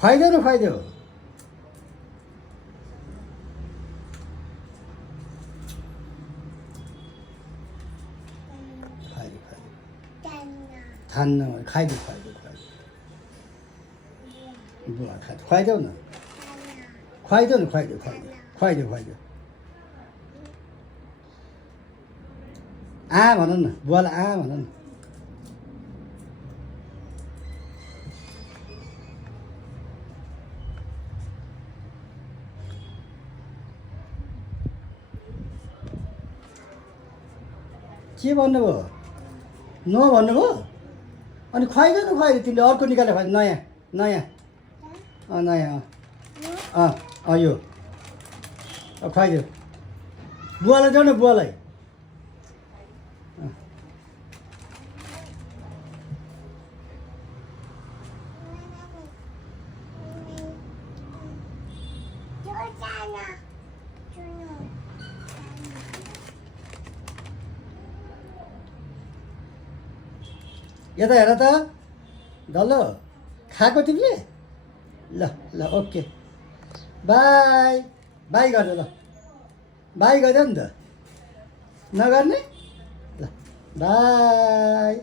खुवाइदेऊ न खुवाइदेऊ खुवाइदेऊ खान्न खाइदेऊ खुवाइदेऊ बुवा खुवाइदेऊ न खुवाइदेऊ न खुवाइदेऊ खुवाइदेऊ खुवाइदेऊ भन न बुवालाई भन न के भन्नुभयो नो भन्नुभयो अनि खुवाइदेऊ न खुवाइदेऊ तिमीले अर्को निकालेर खुवाइ नयाँ नयाँ नयाँ यो खुवाइदेऊ बुवालाई जाऊ न बुवालाई यता हेर त डल्लो खाएको तिमीले ल ल ओके बाई बाई गर्नु ल बाई गर्यो नि त नगर्ने ल बाई